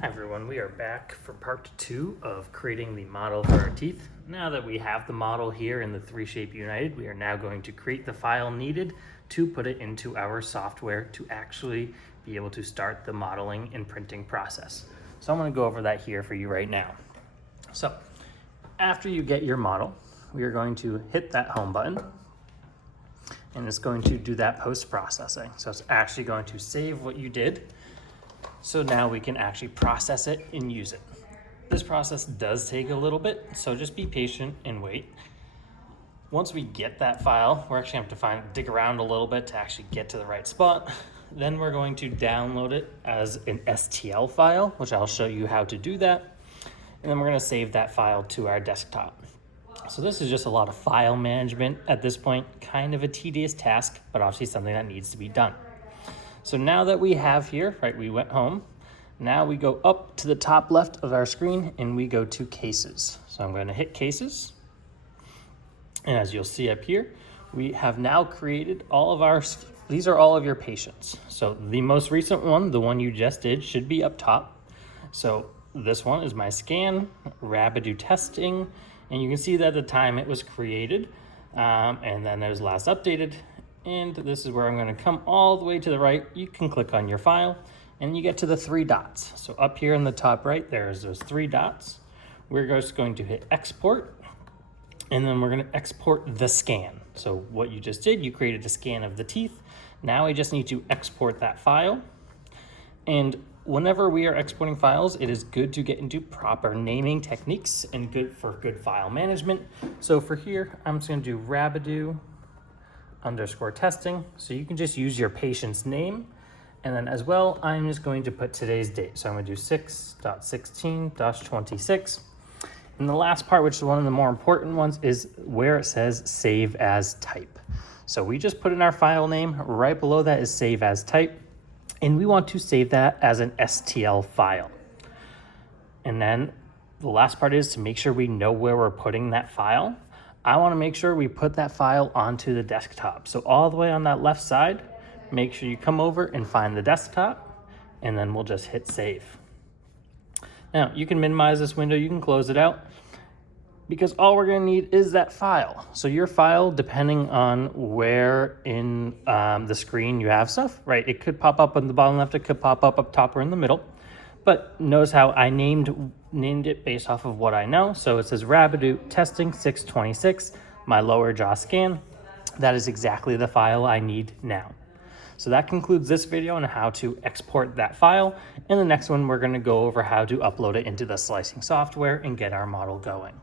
Hi everyone, we are back for part 2 of creating the model for our teeth. Now that we have the model here in the 3Shape United, we are now going to create the file needed to put it into our software to actually be able to start the modeling and printing process. So I'm going to go over that here for you right now. So after you get your model, we are going to hit that home button and it's going to do that post-processing. So it's actually going to save what you did. So now we can actually process it and use it. This process does take a little bit, so just be patient and wait. Once we get that file, we're actually going to have to dig around a little bit to actually get to the right spot. Then we're going to download it as an STL file, which I'll show you how to do that. And then we're going to save that file to our desktop. So this is just a lot of file management at this point, kind of a tedious task, but obviously something that needs to be done. So now that we have here, right, we went home. Now we go up to the top left of our screen and we go to cases. So I'm going to hit cases. And as you'll see up here, we have now created these are all of your patients. So the most recent one, the one you just did, should be up top. So this one is my scan, Rabidou testing, and you can see that at the time it was created, and then it was last updated. And this is where I'm going to come all the way to the right. You can click on your file and you get to the 3 dots. So up here in the top right, there's those 3 dots. We're just going to hit export and then we're going to export the scan. So what you just did, you created a scan of the teeth. Now we just need to export that file. And whenever we are exporting files, it is good to get into proper naming techniques and good file management. So for here, I'm just going to do Rabidou _testing. So you can just use your patient's name. And then as well, I'm just going to put today's date. So I'm going to do 6.16-26. And the last part, which is one of the more important ones, is where it says save as type. So we just put in our file name. Right below that is save as type. And we want to save that as an STL file. And then the last part is to make sure we know where we're putting that file. I want to make sure we put that file onto the desktop. So all the way on that left side, make sure you come over and find the desktop, and then we'll just hit save. Now, you can minimize this window, you can close it out, because all we're going to need is that file. So your file, depending on where in the screen you have stuff, right? It could pop up on the bottom left, it could pop up top or in the middle. But notice how I named it based off of what I know. So it says Rabidou testing 626, my lower jaw scan. That is exactly the file I need now. So that concludes this video on how to export that file. In the next one, we're going to go over how to upload it into the slicing software and get our model going.